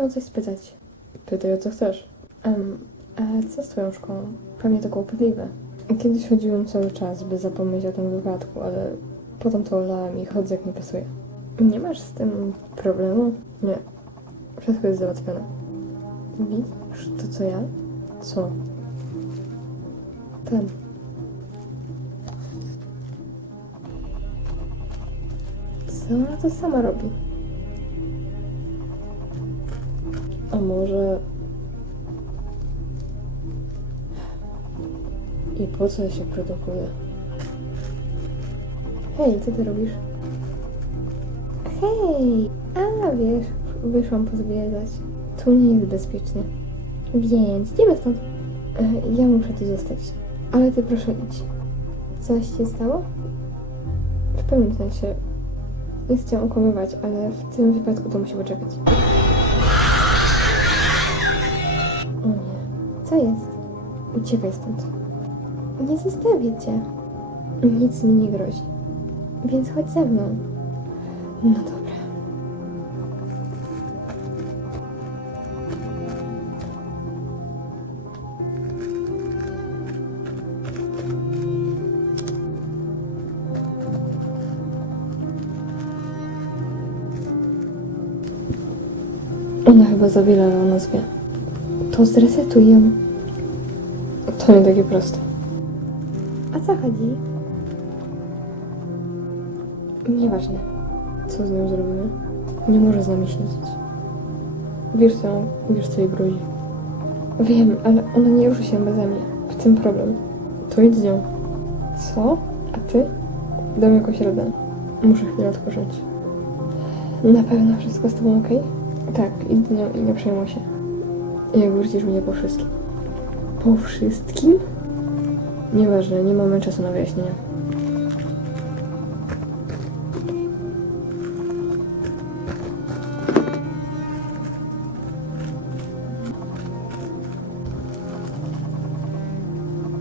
cię o coś spytać. Pytaj o co chcesz. Um, a co z twoją szkołą? Pewnie to kłopotliwe. Kiedyś chodziłem cały czas, by zapomnieć o tym wypadku, ale potem to olałem i chodzę jak nie pasuje. Nie masz z tym problemu? Nie. Wszystko jest załatwione. Widzisz to co ja? Co? Ten. Co ona to sama robi? A może... I po co się produkuje? Hej, co ty robisz? Hej! A wiesz, wyszłam pozwiedzać. Tu nie jest bezpiecznie. Więc idziemy stąd. E, Ja muszę tu zostać. Ale ty proszę idź. Coś się stało? W pewnym sensie nie chcę okłamywać, ale w tym wypadku to musi poczekać. Co jest? Uciekaj stąd. Nie zostawię cię. Nic mi nie grozi. Więc chodź ze mną. No dobra. Ona chyba za wiele o. To zresetuj ją. To nie takie proste. A co chodzi? Nieważne. Co z nią zrobimy? Nie może z nami siedzieć. Wiesz co, wiesz co jej grozi. Wiem, ale ona nie ruszy się beze mnie. W tym problem. To idź z nią. Co? A ty? Dam jakąś radę. Muszę chwilę odpocząć. Na pewno wszystko z tobą okej? Tak, idź z nią i nie przejmuj się. Jak wrócisz mnie po wszystkim. Po wszystkim? Nieważne, nie mamy czasu na wyjaśnienia.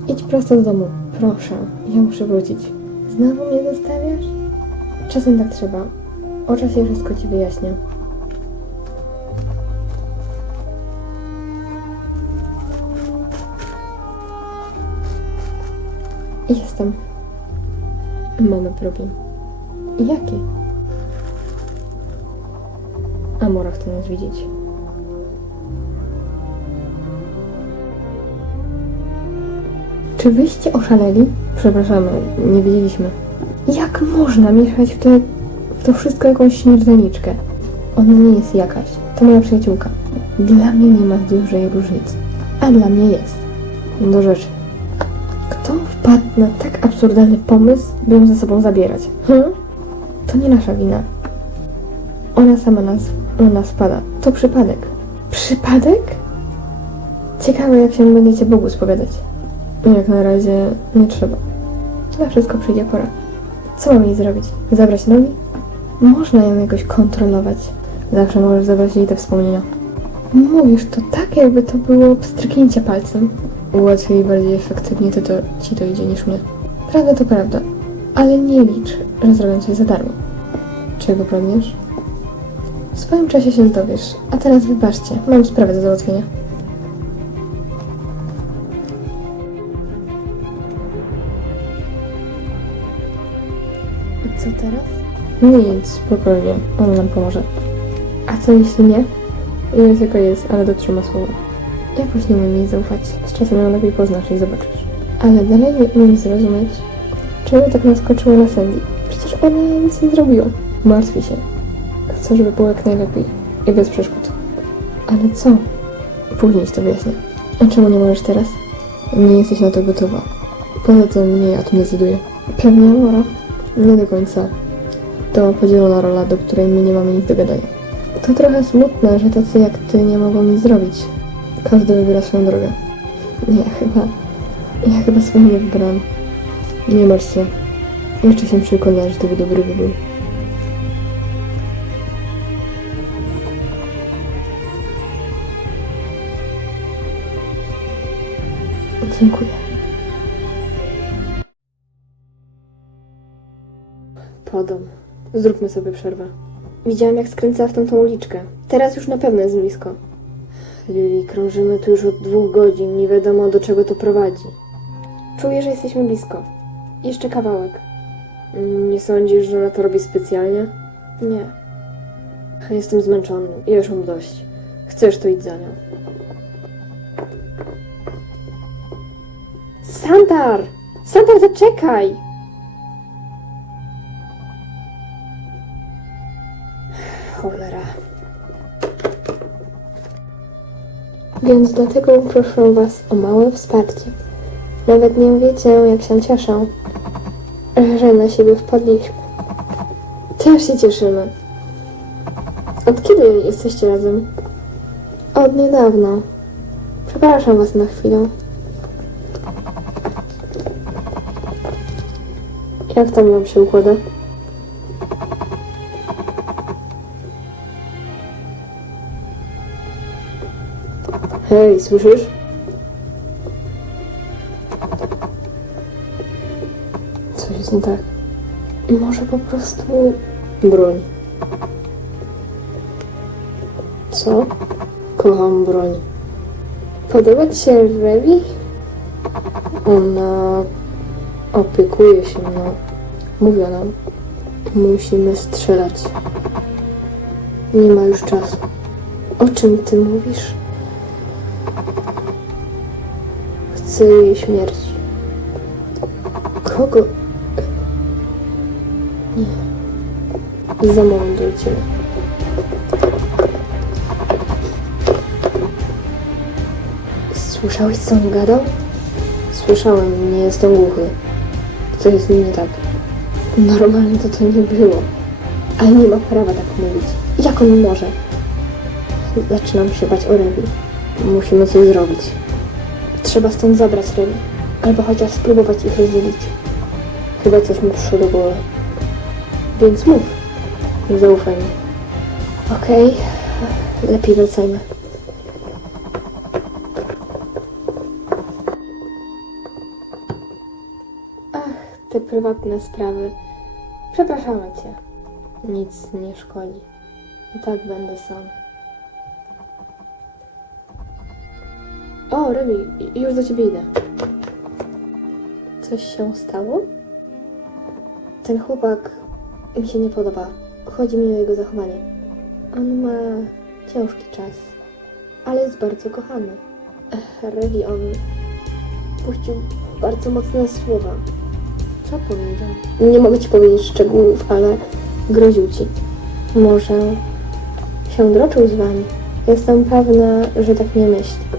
Idź prosto do domu. Proszę, ja muszę wrócić. Znowu mnie zostawiasz? Czasem tak trzeba. O czasie wszystko ci wyjaśnię. Mamy problem. Jaki? Amora chce nas widzieć. Czy wyście oszaleli? Przepraszamy, nie wiedzieliśmy. Jak można mieszać w to, w to wszystko jakąś śmiertelniczkę? Ona nie jest jakaś. To moja przyjaciółka. Dla mnie nie ma dużej różnicy. A dla mnie jest. Do rzeczy. Na tak absurdalny pomysł, by ją ze sobą zabierać? Hmm? To nie nasza wina. Ona sama nas, na nas spada. To przypadek. Przypadek? Ciekawe, jak się będziecie Bogu spowiadać. Jak na razie nie trzeba. Na wszystko przyjdzie pora. Co mam jej zrobić? Zabrać nogi? Można ją jakoś kontrolować. Zawsze możesz zabrać jej te wspomnienia. Mówisz to tak, jakby to było pstryknięcie palcem. Łatwiej i bardziej efektywnie to, to ci to idzie niż mnie. Prawda to prawda, ale nie licz, że zrobię coś za darmo. Czego pragniesz? W swoim czasie się dowiesz, a teraz wybaczcie, mam sprawę do załatwienia. I co teraz? Nic, spokojnie. On nam pomoże. A co jeśli nie? Jest jaka jest, ale dotrzyma słowa. Jakoś nie umiem jej zaufać. Z czasem ją lepiej poznasz i zobaczysz. Ale dalej nie umiem zrozumieć, czemu tak naskoczyła na Sandy. Przecież ona nic nie zrobiła. Martwi się. Chcę, żeby było jak najlepiej i bez przeszkód. Ale co? Później to wyjaśnię. A czemu nie możesz teraz? Nie jesteś na to gotowa. Poza tym nie ja tym decyduję. Pewnie Amora. Nie do końca. To podzielona rola, do której my nie mamy nic do gadania. To trochę smutne, że tacy jak ty nie mogą nic zrobić. Każdy wybiera swoją drogę. Ja chyba... Ja chyba swoją nie wybrałam. Nie martw się. Jeszcze się przekonać, że to był dobry wybór. Dziękuję. Podam. Zróbmy sobie przerwę. Widziałam, jak skręcała w tamtą uliczkę. Teraz już na pewno jest blisko. Lili, krążymy tu już od dwóch godzin. Nie wiadomo, do czego to prowadzi. Czuję, że jesteśmy blisko. Jeszcze kawałek. Nie sądzisz, że ona to robi specjalnie? Nie. Jestem zmęczony. Ja już mam dość. Chcesz, to idź za nią. Santar! Santar, zaczekaj! Cholera. Więc dlatego proszę Was o małe wsparcie. Nawet nie wiecie, jak się cieszę, że na siebie wpadliśmy. Też się cieszymy. Od kiedy jesteście razem? Od niedawna. Przepraszam Was na chwilę. Jak tam wam się układa? Słyszysz? Coś jest nie tak. Może po prostu... Broń. Co? Kocham broń. Podoba ci się Revi? Ona opiekuje się mną. Mówią nam, musimy strzelać. Nie ma już czasu. O czym ty mówisz? Chcę jej śmierci. Kogo? Nie. Za małą do ciebie. Słyszałeś, co on gadał? Słyszałem, nie jestem głuchy. Co jest nie tak? Normalnie to to nie było. Ale nie ma prawa tak mówić. Jak on może? Zaczynam się bać o Rewi. Musimy coś zrobić. Trzeba stąd zabrać Rewi. Albo chociaż spróbować ich rozdzielić. Chyba coś mi przyszło do głowy. Więc mów. Zaufaj mi. Okej. Lepiej wracajmy. Ach, te prywatne sprawy. Przepraszamy cię. Nic nie szkodzi. I tak będę sam. O, Rewi, już do ciebie idę. Coś się stało? Ten chłopak mi się nie podoba. Chodzi mi o jego zachowanie. On ma ciężki czas, ale jest bardzo kochany. Ech, Rewi, on puścił bardzo mocne słowa. Co powiedział? Nie mogę ci powiedzieć szczegółów, ale groził ci. Może się droczył z wami. Jestem pewna, że tak nie myśli.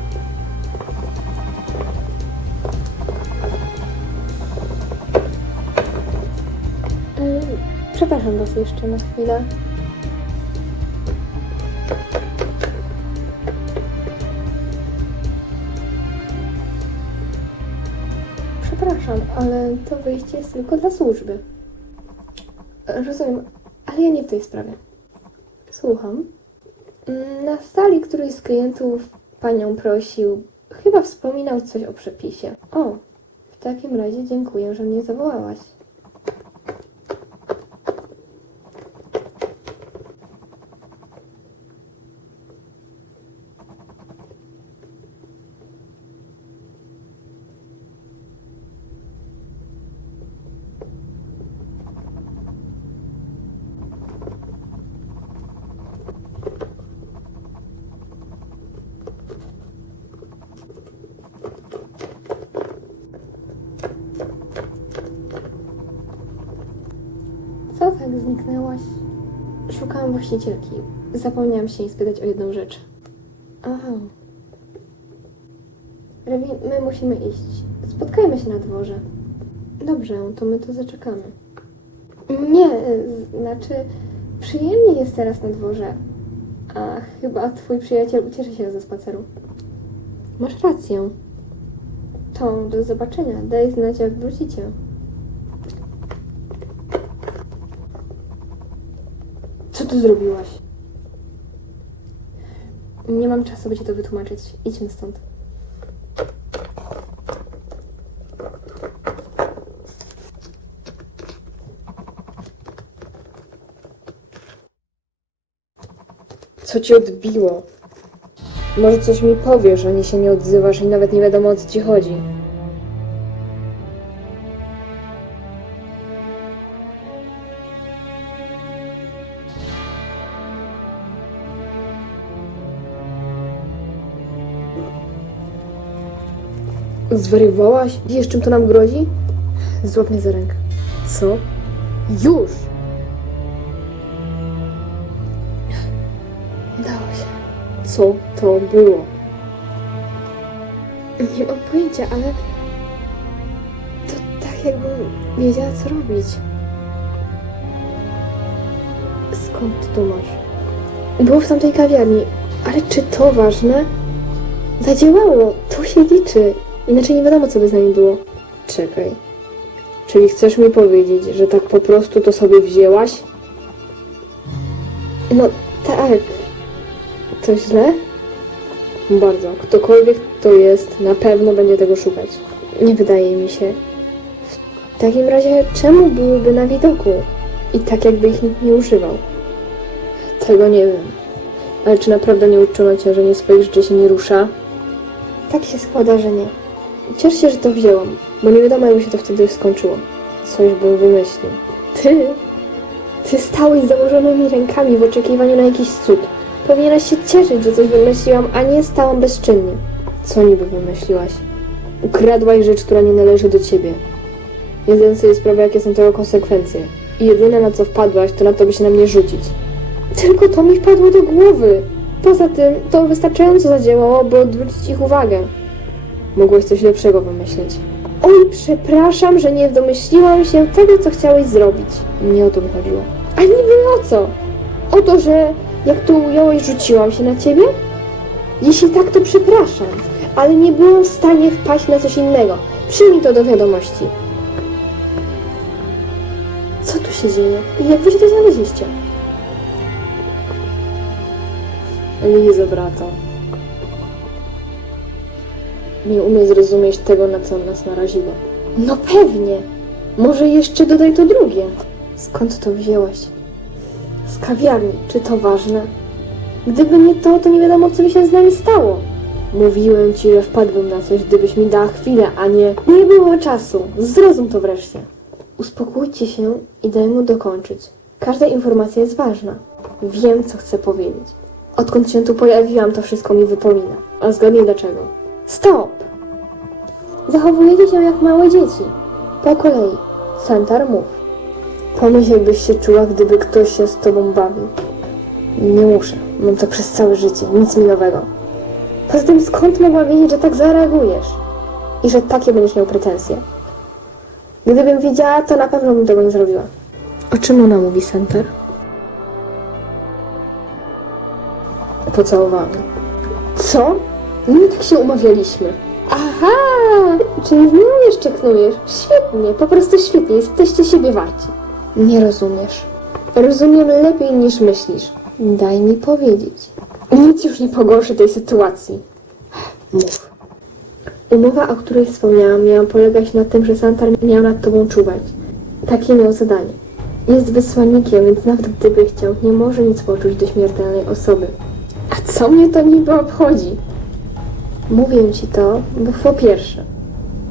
Jeszcze na chwilę. Przepraszam, ale to wyjście jest tylko dla służby. Rozumiem, ale ja nie w tej sprawie. Słucham. Na sali któryś z klientów panią prosił, chyba wspominał coś o przepisie. O, w takim razie dziękuję, że mnie zawołałaś. Co tak zniknęłaś? Szukałam właścicielki. Zapomniałam się jej spytać o jedną rzecz. Aha. Rewi, my musimy iść. Spotkajmy się na dworze. Dobrze, to my tu zaczekamy. Nie, y, znaczy przyjemnie jest teraz na dworze. A chyba twój przyjaciel ucieszy się ze spaceru. Masz rację. To do zobaczenia. Daj znać, jak wrócicie. Ty zrobiłaś? Nie mam czasu, by ci to wytłumaczyć. Idźmy stąd. Co ci odbiło? Może coś mi powiesz, a nie się nie odzywasz i nawet nie wiadomo o co ci chodzi. Zwariowałaś? Wiesz, czym to nam grozi? Złap mnie za rękę. Co? Już! Udało się. Co to było? Nie mam pojęcia, ale to tak jakbym wiedziała, co robić. Skąd to masz? Było w tamtej kawiarni, ale czy to ważne? Zadziałało, to się liczy. Inaczej nie wiadomo, co by z nami było. Czekaj. Czyli chcesz mi powiedzieć, że tak po prostu to sobie wzięłaś? No tak. To źle? Bardzo. Ktokolwiek to jest, na pewno będzie tego szukać. Nie wydaje mi się. W takim razie czemu byłyby na widoku? I tak jakby ich nikt nie używał. Tego nie wiem. Ale czy naprawdę nie uczono cię, że nie swoich rzeczy się nie rusza? Tak się składa, że nie. Ciesz się, że to wzięłam, bo nie wiadomo, jakby się to wtedy skończyło. Coś bym wymyślił. Ty? Ty stałeś z założonymi rękami w oczekiwaniu na jakiś cud. Powinieneś się cieszyć, że coś wymyśliłam, a nie stałam bezczynnie. Co niby wymyśliłaś? Ukradłaś rzecz, która nie należy do ciebie. Nie zdaję sobie sprawy, jakie są tego konsekwencje. I jedyne na co wpadłaś, to na to, by się na mnie rzucić. Tylko to mi wpadło do głowy. Poza tym, to wystarczająco zadziałało, by odwrócić ich uwagę. Mogłeś coś lepszego wymyślić. Oj, przepraszam, że nie domyśliłam się tego, co chciałeś zrobić. Nie o to mi chodziło. A niby o co? O to, że jak tu ująłeś, rzuciłam się na ciebie? Jeśli tak, to przepraszam, ale nie byłam w stanie wpaść na coś innego. Przyjmij to do wiadomości. Co tu się dzieje? I jak wy się to znaleźliście? Liza, brato. Nie umie zrozumieć tego, na co nas naraziło. No pewnie. Może jeszcze dodaj to drugie. Skąd to wzięłaś? Z kawiarni. Czy to ważne? Gdyby nie to, to nie wiadomo, co by się z nami stało. Mówiłem ci, że wpadłbym na coś, gdybyś mi dała chwilę, a nie... Nie było czasu. Zrozum to wreszcie. Uspokójcie się i daj mu dokończyć. Każda informacja jest ważna. Wiem, co chcę powiedzieć. Odkąd się tu pojawiłam, to wszystko mi wypomina. A zgadnij dlaczego. Stop! Zachowujecie się jak małe dzieci. Po kolei. Santar, mów. Pomyśl, jakbyś się czuła, gdyby ktoś się z tobą bawił. Nie muszę. Mam tak przez całe życie. Nic mi nowego. Poza tym skąd mogła wiedzieć, że tak zareagujesz? I że takie będziesz miał pretensje? Gdybym wiedziała, to na pewno bym tego nie zrobiła. O czym ona mówi, Center? Pocałowałem. Co? My tak się umawialiśmy. Aha! Czyli z nią jeszcze knujesz? Świetnie, po prostu świetnie, jesteście siebie warci. Nie rozumiesz. Rozumiem lepiej niż myślisz. Daj mi powiedzieć. Nic już nie pogorszy tej sytuacji. Mów. Umowa, o której wspomniałam, miała polegać na tym, że Santar miał nad tobą czuwać. Takie miał zadanie. Jest wysłannikiem, więc nawet gdyby chciał, nie może nic poczuć do śmiertelnej osoby. A co mnie to niby obchodzi? Mówię ci to, bo po pierwsze,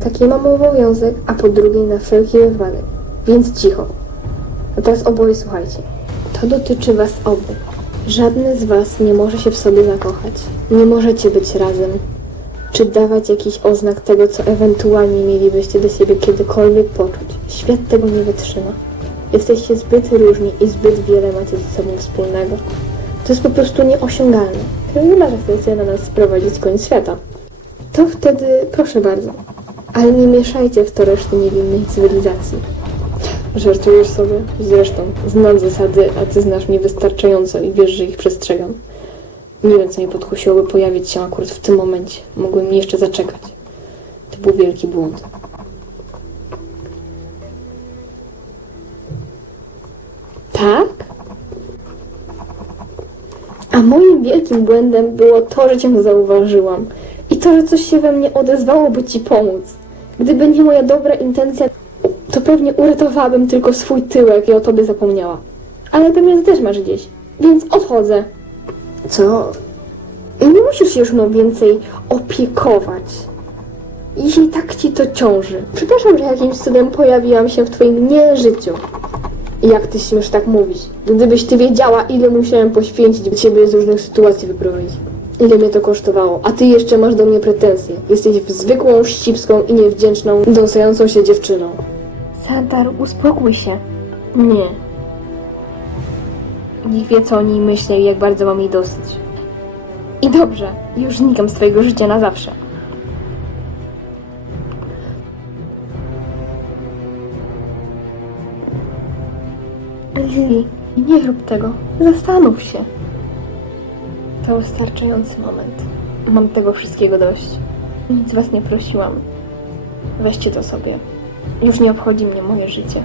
taki mam obowiązek, a po drugie na wszelki wypadek. Więc cicho. A teraz oboje słuchajcie. To dotyczy was obu. Żadny z was nie może się w sobie zakochać. Nie możecie być razem. Czy dawać jakiś oznak tego, co ewentualnie mielibyście do siebie kiedykolwiek poczuć. Świat tego nie wytrzyma. Jesteście zbyt różni i zbyt wiele macie ze sobą wspólnego. To jest po prostu nieosiągalne. Chyba, że chcecie na nas sprowadzić koniec świata. To wtedy proszę bardzo. Ale nie mieszajcie w to reszty niewinnej cywilizacji. Żartujesz sobie? Zresztą, znam zasady, a ty znasz mnie wystarczająco i wiesz, że ich przestrzegam. Nie wiem, co mnie podkusiłoby pojawić się akurat w tym momencie. Mogłem jeszcze zaczekać. To był wielki błąd. Tak? A moim wielkim błędem było to, że cię zauważyłam. I to, że coś się we mnie odezwało, by ci pomóc. Gdyby nie moja dobra intencja, to pewnie uratowałabym tylko swój tyłek i o tobie zapomniała. Ale pewnie ty też masz gdzieś. Więc odchodzę. Co? Nie musisz się już mną więcej opiekować. Jeśli tak ci to ciąży. Przepraszam, że jakimś cudem pojawiłam się w twoim nie życiu. Jak ty śmiesz tak mówić? Gdybyś ty wiedziała, ile musiałem poświęcić, by ciebie z różnych sytuacji wyprowadzić. Ile mnie to kosztowało, a ty jeszcze masz do mnie pretensje. Jesteś zwykłą, wścibską i niewdzięczną, dąsającą się dziewczyną. Sandar, uspokój się. Nie. Niech wie, co o niej myślę i jak bardzo mam jej dosyć. I dobrze, już znikam z twojego życia na zawsze. Lili, nie rób tego. Zastanów się. To wystarczający moment. Mam tego wszystkiego dość. Nic was nie prosiłam. Weźcie to sobie. Już nie obchodzi mnie moje życie.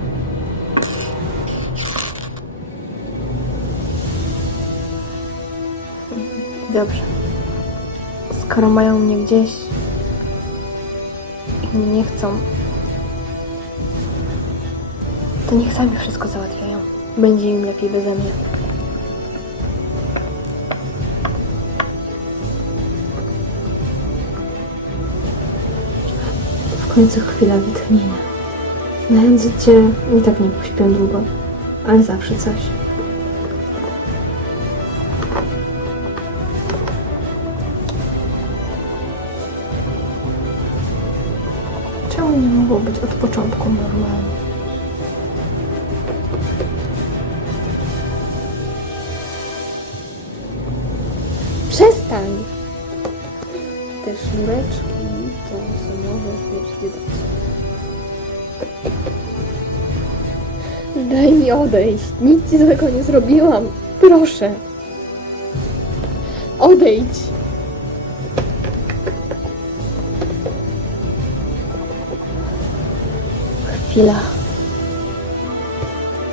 Dobrze. Skoro mają mnie gdzieś i mnie nie chcą, to niech sami wszystko załatwiają. Będzie im lepiej beze mnie. W końcu chwila wytchnienia. Znając życie, i tak nie pośpię długo, ale zawsze coś. Czemu nie mogło być od początku normalnie? Odejść. Nic ci złego nie zrobiłam. Proszę. Odejdź. Chwila.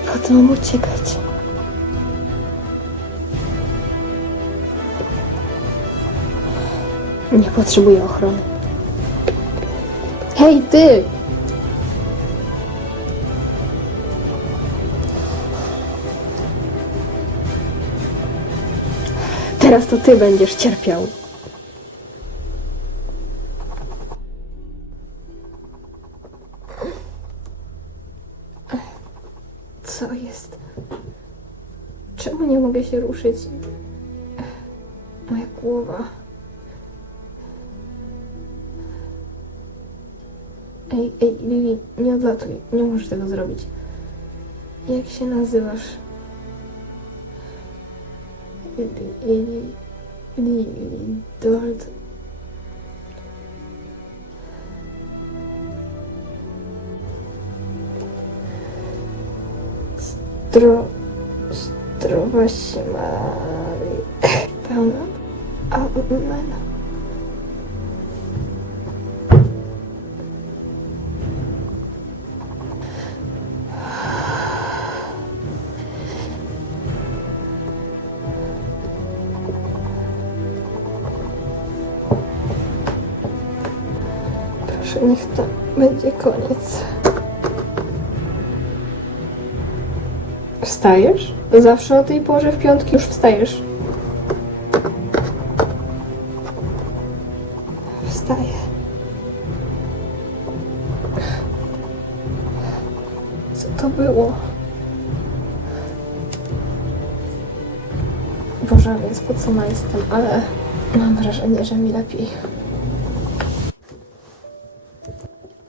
Po co mam uciekać? Nie potrzebuję ochrony. Hej, ty! To ty będziesz cierpiał. Co jest? Czemu nie mogę się ruszyć? Moja głowa. Ej, ej, Lili, nie odlatuj. Nie możesz tego zrobić. Jak się nazywasz? Lili... Lili... Dold... Stro... Zdrowa się Mary... Pełna... Amen. Proszę, niech to będzie koniec. Wstajesz? Zawsze o tej porze w piątki już wstajesz. Wstaję. Co to było? Boże, więc po co ma jestem, ale mam wrażenie, że mi lepiej.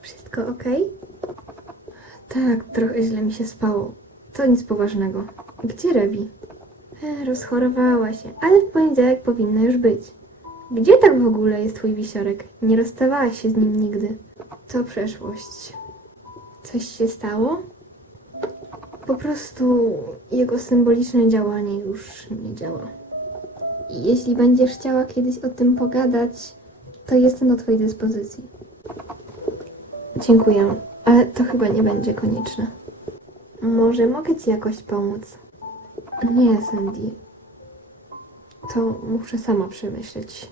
Wszystko ok? Tak, trochę źle mi się spało. To nic poważnego. Gdzie Rewi? E, rozchorowała się, ale w poniedziałek powinna już być. Gdzie tak w ogóle jest twój wisiorek? Nie rozstawałaś się z nim nigdy. To przeszłość. Coś się stało? Po prostu jego symboliczne działanie już nie działa. Jeśli będziesz chciała kiedyś o tym pogadać, to jestem do twojej dyspozycji. Dziękuję, ale to chyba nie będzie konieczne. Może mogę ci jakoś pomóc? Nie, Sandy. To muszę sama przemyśleć.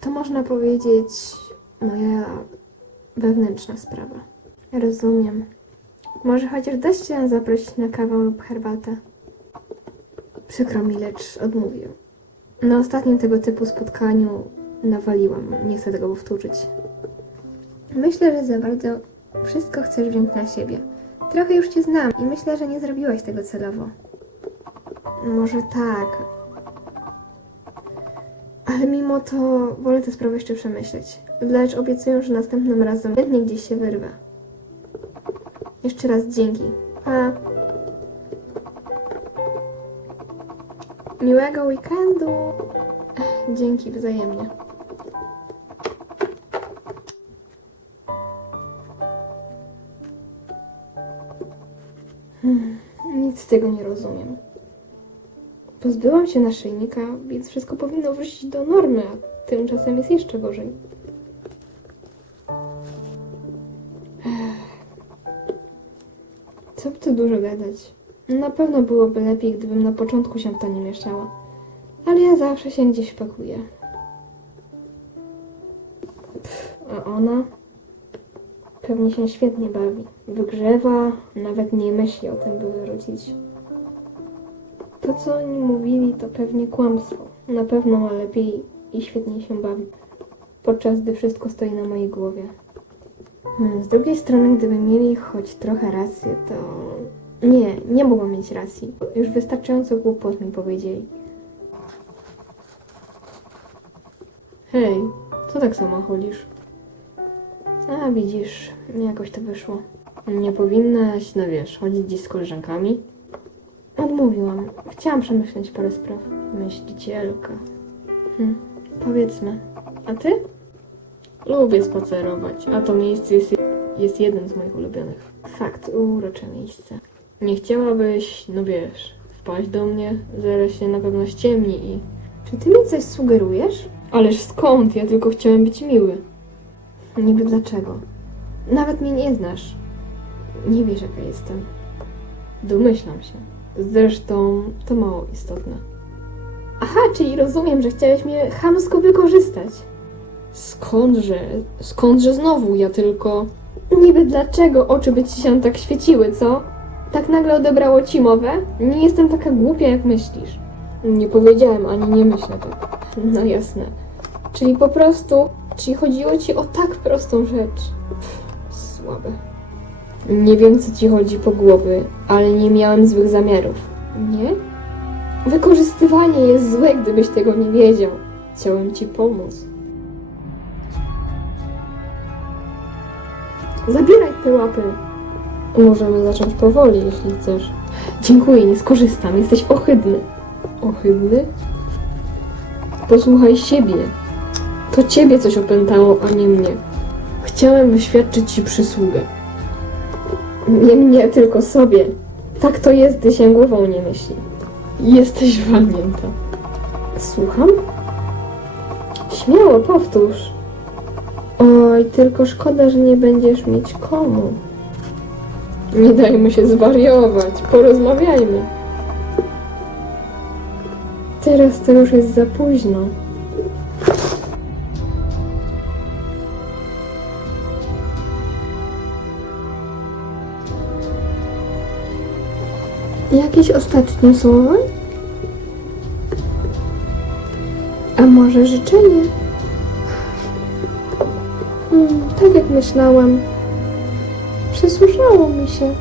To można powiedzieć moja wewnętrzna sprawa. Rozumiem. Może chociaż dasz się zaprosić na kawę lub herbatę? Przykro mi, lecz odmówię. Na ostatnim tego typu spotkaniu nawaliłam. Nie chcę tego powtórzyć. Myślę, że za bardzo wszystko chcesz wziąć na siebie. Trochę już cię znam i myślę, że nie zrobiłaś tego celowo. Może tak. Ale mimo to wolę tę sprawę jeszcze przemyśleć. Lecz obiecuję, że następnym razem chętnie gdzieś się wyrwę. Jeszcze raz dzięki. Pa. Miłego weekendu. Dzięki wzajemnie. Nic z tego nie rozumiem. Pozbyłam się naszyjnika, więc wszystko powinno wrócić do normy, a tymczasem jest jeszcze gorzej. Co by tu dużo gadać? Na pewno byłoby lepiej, gdybym na początku się w to nie mieszała. Ale ja zawsze się gdzieś wpakuję. Pff, a ona? Pewnie się świetnie bawi. Wygrzewa, nawet nie myśli o tym, by wrócić. To, co oni mówili, to pewnie kłamstwo. Na pewno ma lepiej i świetnie się bawi, podczas gdy wszystko stoi na mojej głowie. Hmm, z drugiej strony, gdyby mieli choć trochę rację, to... Nie, nie mogą mieć racji. Już wystarczająco głupot mi powiedzieli. Hej, co tak sama chodzisz? A, widzisz, jakoś to wyszło. Nie powinnaś, no wiesz, chodzić dziś z koleżankami? Odmówiłam. Chciałam przemyśleć parę spraw. Myślicielka. Hm, powiedzmy. A ty? Lubię spacerować, a to miejsce jest, jest jednym z moich ulubionych. Fakt, urocze miejsce. Nie chciałabyś, no wiesz, wpaść do mnie? Zaraz się na pewno ściemni i... Czy ty mi coś sugerujesz? Ależ skąd? Ja tylko chciałem być miły. Niby dlaczego? Nawet mnie nie znasz. Nie wiesz, jaka jestem. Domyślam się. Zresztą to mało istotne. Aha, czyli rozumiem, że chciałeś mnie chamsko wykorzystać. Skądże? Skądże znowu? Ja tylko... Niby dlaczego oczy by ci się tak świeciły, co? Tak nagle odebrało ci mowę? Nie jestem taka głupia, jak myślisz. Nie powiedziałem, ani nie myślę tak. No jasne. Czyli po prostu... Czyli chodziło ci o tak prostą rzecz. Słabe. Nie wiem, co ci chodzi po głowy, ale nie miałem złych zamiarów. Nie? Wykorzystywanie jest złe, gdybyś tego nie wiedział. Chciałem ci pomóc. Zabieraj te łapy. Możemy zacząć powoli, jeśli chcesz. Dziękuję, nie skorzystam. Jesteś ohydny. Ohydny? Posłuchaj siebie. To ciebie coś opętało, a nie mnie. Chciałem wyświadczyć ci przysługę. Nie mnie, tylko sobie. Tak to jest, gdy się głową nie myśli. Jesteś walnięta. Słucham? Śmiało, powtórz. Oj, tylko szkoda, że nie będziesz mieć komu. Nie dajmy się zwariować, porozmawiajmy. Teraz to już jest za późno. Jakieś ostatnie słowa? A może życzenie? Hmm, tak jak myślałam. Przesłyszało mi się.